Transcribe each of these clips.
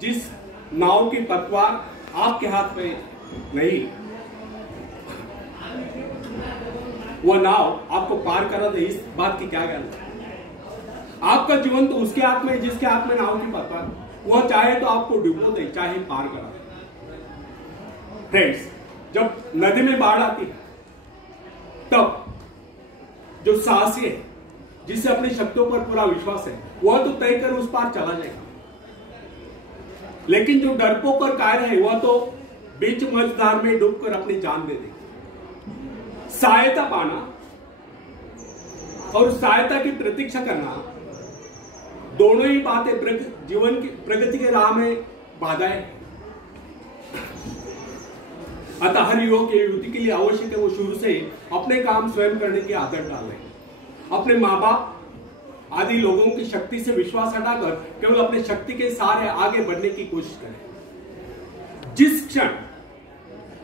जिस नाव की पतवार आपके हाथ में नहीं, वह नाव आपको पार करा दे, इस बात की क्या गारंटी? आपका जीवन तो उसके हाथ में, जिसके हाथ में नाव की पतवार, वह चाहे तो आपको डुबो दे, चाहे पार करा दे। फ्रेंड्स, जब नदी में बाढ़ आती है तब जो साहसी है, जिसे अपनी शक्तियों पर पूरा विश्वास है, वह तो तय कर उस पार चला जाएगा। लेकिन जो डरपोक और कायर है, वह तो बीच मझधार में डूबकर अपनी जान दे देगी। सहायता पाना और सहायता की प्रतीक्षा करना, दोनों ही बातें जीवन की प्रगति के राह में बाधाएं। अतः हर युवक या युवती के लिए आवश्यक है वो शुरू से अपने काम स्वयं करने की आदत डालें। अपने माँ बाप आदि लोगों की शक्ति से विश्वास हटाकर केवल अपनी शक्ति के सहारे आगे बढ़ने की कोशिश करें। जिस क्षण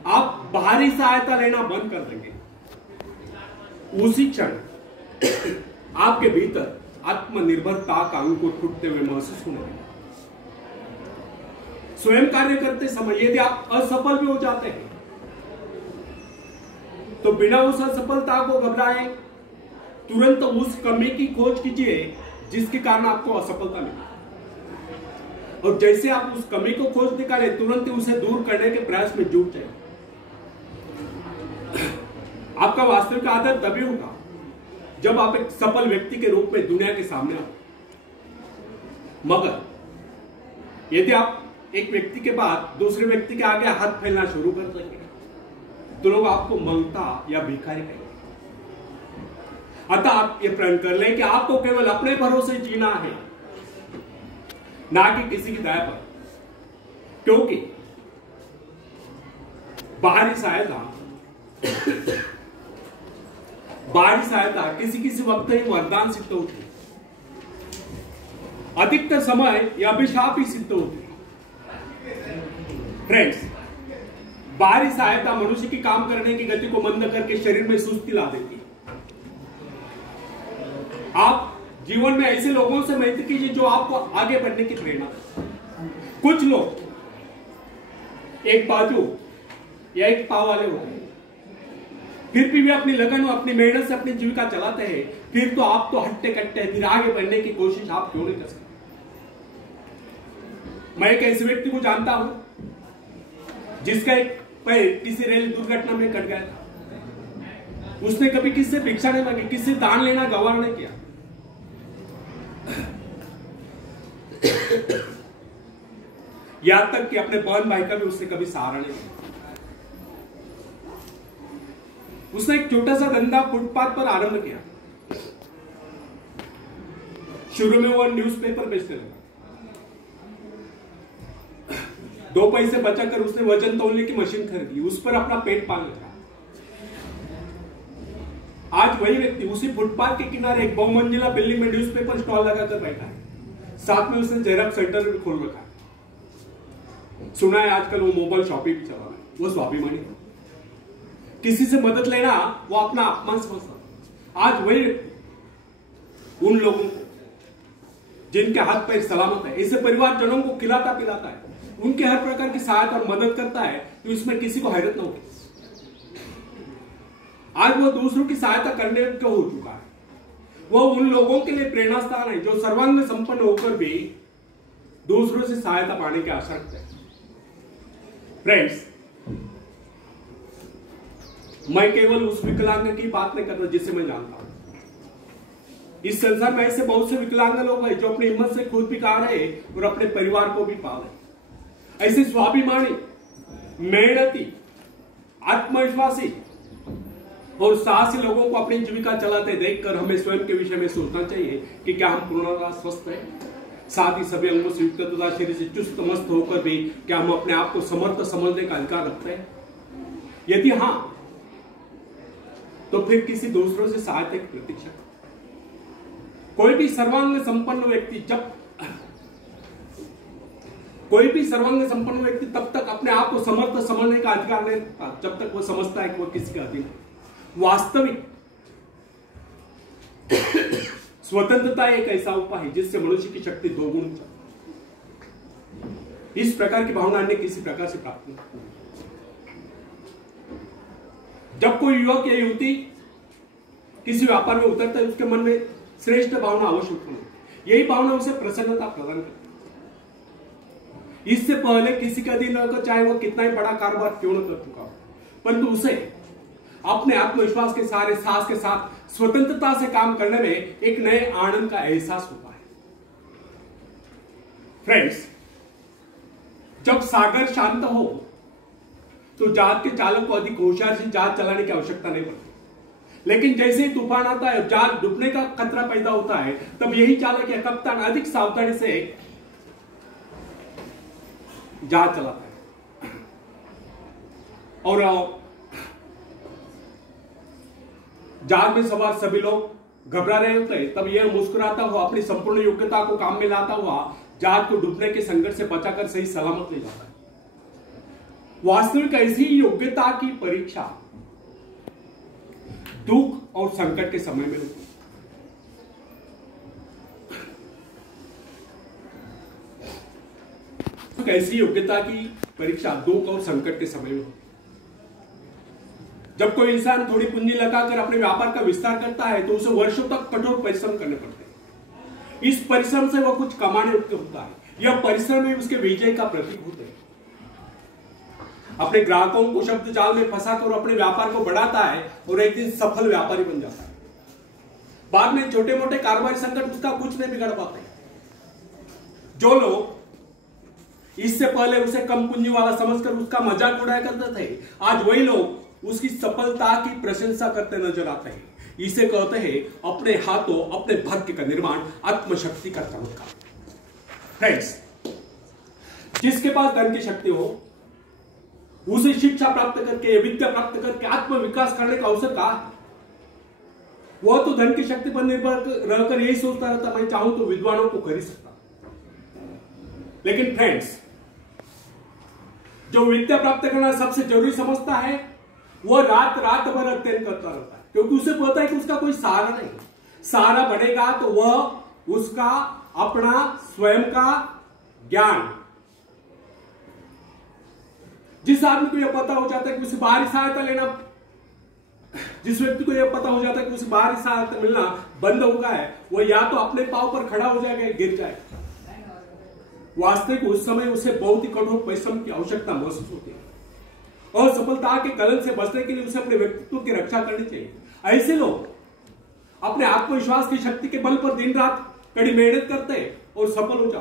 आप बाहरी सहायता लेना बंद कर देंगे, उसी क्षण आपके भीतर आत्मनिर्भरता का अंकुर फूटते हुए महसूस होने लगेगा। स्वयं कार्य करते समय यदि आप असफल भी हो जाते हैं तो बिना उस असफलता को घबराए तुरंत उस कमी की खोज कीजिए जिसके कारण आपको असफलता मिली, और जैसे आप उस कमी को खोज निकाले तुरंत ही उसे दूर करने के प्रयास में जुट जाए। आपका वास्तविक आदर तभी होगा जब आप एक सफल व्यक्ति के रूप में दुनिया के सामने आओ। मगर यदि आप एक व्यक्ति के बाद दूसरे व्यक्ति के आगे हाथ फैलना शुरू कर देंगे तो लोग आपको मंगता या भिखारी कहेंगे। अतः आप ये प्रण कर लें कि आपको केवल अपने भरोसे जीना है, ना कि किसी की दया पर, क्योंकि बाहरी सहायता किसी वक्त ही वरदान सिद्ध होती है, अधिकतर समय यह अभिशाप ही सिद्ध होती है। फ्रेंड्स, बाहरी सहायता मनुष्य की काम करने की गति को मंद करके शरीर में सुस्ती ला देती है। आप जीवन में ऐसे लोगों से मिलते कीजिए जो आपको आगे बढ़ने की प्रेरणा दें। कुछ लोग एक बाजू या एक पाव वाले होते हैं, फिर भी वे अपनी लगन और अपनी मेहनत से अपनी जीविका चलाते हैं। फिर तो आप तो हट्टे कट्टे, फिर आगे बढ़ने की कोशिश आप क्यों नहीं कर सकते? मैं एक ऐसे व्यक्ति को जानता हूं जिसका एक पैर किसी रेल दुर्घटना में कट गया था। उसने कभी किसी से भिक्षा नहीं मांगी, किसी से दान लेना गवार नहीं किया। यहां तक कि अपने बहन भाई का भी उसने कभी सहारा नहीं दिया। उसने एक छोटा सा धंधा फुटपाथ पर आरंभ किया। शुरू में वो न्यूज़पेपर बेचने लगा। 2 पैसे बचाकर उसने वजन तौलने की मशीन खरीदी, उस पर अपना पेट पालने लगा। आज वही व्यक्ति उसी फुटपाथ के किनारे एक बहुमंजिला बिल्डिंग में न्यूज़पेपर स्टॉल लगाकर बैठा है। साथ में उसने जेरॉक्स सेंटर भी खोल रखा है। सुना है आजकल वो मोबाइल शॉपिंग भी चला रहा है। वो स्वाभिमानी है, किसी से मदद लेना वो अपना अपमान समझता। आज वही उन लोगों को जिनके हाथ पैर सलामत है, ऐसे परिवारजनों को खिलाता पिलाता है, उनके हर प्रकार की सहायता और मदद करता है, तो इसमें किसी को हैरत न होगी। आज वो दूसरों की सहायता करने का हो चुका है। वो उन लोगों के लिए प्रेरणा स्थान है जो सर्वांग संपन्न होकर भी दूसरों से सहायता पाने की आशा रखते हैं। फ्रेंड्स, मैं केवल उस विकलांग की बात नहीं कर रहा जिसे मैं जानता हूं। इस संसार में ऐसे बहुत से विकलांग लोग हैं जो अपनी हिम्मत से खुद भी खा रहे और अपने परिवार को भी पाल रहे। ऐसे स्वाभिमानी, मेहनती, आत्मविश्वासी और साहसी लोगों को अपनी जीविका चलाते देखकर हमें स्वयं के विषय में सोचना चाहिए कि क्या हम पूर्णतः स्वस्थ हैं, साथ ही सभी अंगों से युक्त तथा शरीर से चुस्त मस्त होकर भी क्या हम अपने आप को समर्थ समझने का अधिकार रखते हैं? यदि हां, तो फिर किसी दूसरों से सहायता की प्रतीक्षा। कोई भी सर्वांग संपन्न व्यक्ति तब तक अपने आप को समर्थ समझने का अधिकार नहीं रखता जब तक वो समझता है कि वो किसी का अधीन है। वास्तविक स्वतंत्रता एक ऐसा उपाय है जिससे मनुष्य की शक्ति दोगुनी। इस प्रकार की भावना अन्य किसी प्रकार से प्राप्त नहीं होती। जब कोई युवक या युवती किसी व्यापार में उतरता है, उसके मन में श्रेष्ठ भावना अवश्य उत्पन्न होती है। यही भावना उसे प्रसन्नता प्रदान करती है। इससे पहले किसी का दिन होकर, चाहे वो कितना ही बड़ा कारोबार क्यों न कर चुका हो, परंतु उसे अपने आत्मविश्वास के सारे साहस के साथ स्वतंत्रता से काम करने में एक नए आनंद का एहसास होता है। फ्रेंड्स, जब सागर शांत हो तो जहाज के चालक को अधिक होशियार से जहाज चलाने की आवश्यकता नहीं पड़ती, लेकिन जैसे ही तूफान आता है, जहाज डूबने का खतरा पैदा होता है, तब यही चालक या कप्तान अधिक सावधानी से जहाज चलाता है। और जहाज में सवार सभी लोग घबरा रहे होते हैं, तब यह मुस्कुराता हुआ अपनी संपूर्ण योग्यता को काम में लाता हुआ जहाज को डूबने के संकट से बचाकर सही सलामत ले जाता है। वास्तविक ऐसी योग्यता की परीक्षा दुख और संकट के समय में होती है। ऐसी योग्यता की परीक्षा दुख और संकट के समय में होती है। जब कोई इंसान थोड़ी पूंजी लगाकर अपने व्यापार का विस्तार करता है, तो उसे वर्षों तक कठोर परिश्रम करने पड़ते हैं। इस परिश्रम से वह कुछ कमाने होता है। यह परिश्रम ही उसके विजय का प्रतीक होते हैं। अपने ग्राहकों को शब्द जाल में फंसाकर अपने व्यापार को बढ़ाता है और एक दिन सफल व्यापारी बन जाता है। बाद में छोटे मोटे कारोबारी संकट उसका कुछ नहीं बिगड़ पाते। जो लोग इससे पहले उसे कम पूंजी वाला समझकर उसका मजाक उड़ाया करते थे, आज वही लोग उसकी सफलता की प्रशंसा करते नजर आते हैं। इसे कहते हैं अपने हाथों अपने भाग्य का निर्माण, आत्मशक्ति का चमत्कार। फ्रेंड्स, जिसके पास धन की शक्ति हो, उसे शिक्षा प्राप्त करके, विद्या प्राप्त करके आत्म विकास करने का अवसर कहा है। वह तो धन की शक्ति पर निर्भर रहकर यही सोचता रहता, मैं चाहूं तो विद्वानों को कर ही सकता। लेकिन फ्रेंड्स, जो विद्या प्राप्त करना सबसे जरूरी समझता है, वह रात रात भर अध्ययन करता रहता है, क्योंकि उसे पता है कि उसका कोई सहारा नहीं। सहारा बढ़ेगा तो वह उसका अपना स्वयं का ज्ञान। जिस आदमी को यह पता हो जाता है कि उसे बाहरी सहायता लेना, जिस व्यक्ति को यह पता हो जाता है कि उसे बाहरी सहायता मिलना बंद हो गया है, वह या तो अपने पांव पर खड़ा हो जाएगा या गिर जाएगा। वास्तविक उस समय उसे बहुत ही कठोर परिश्रम की आवश्यकता महसूस होती है और सफलता के कलंक से बचने के लिए उसे अपने व्यक्तित्व की रक्षा करनी चाहिए। ऐसे लोग अपने आत्मविश्वास की शक्ति के बल पर दिन रात कड़ी मेहनत करते हैं और सफल हो जाते हैं।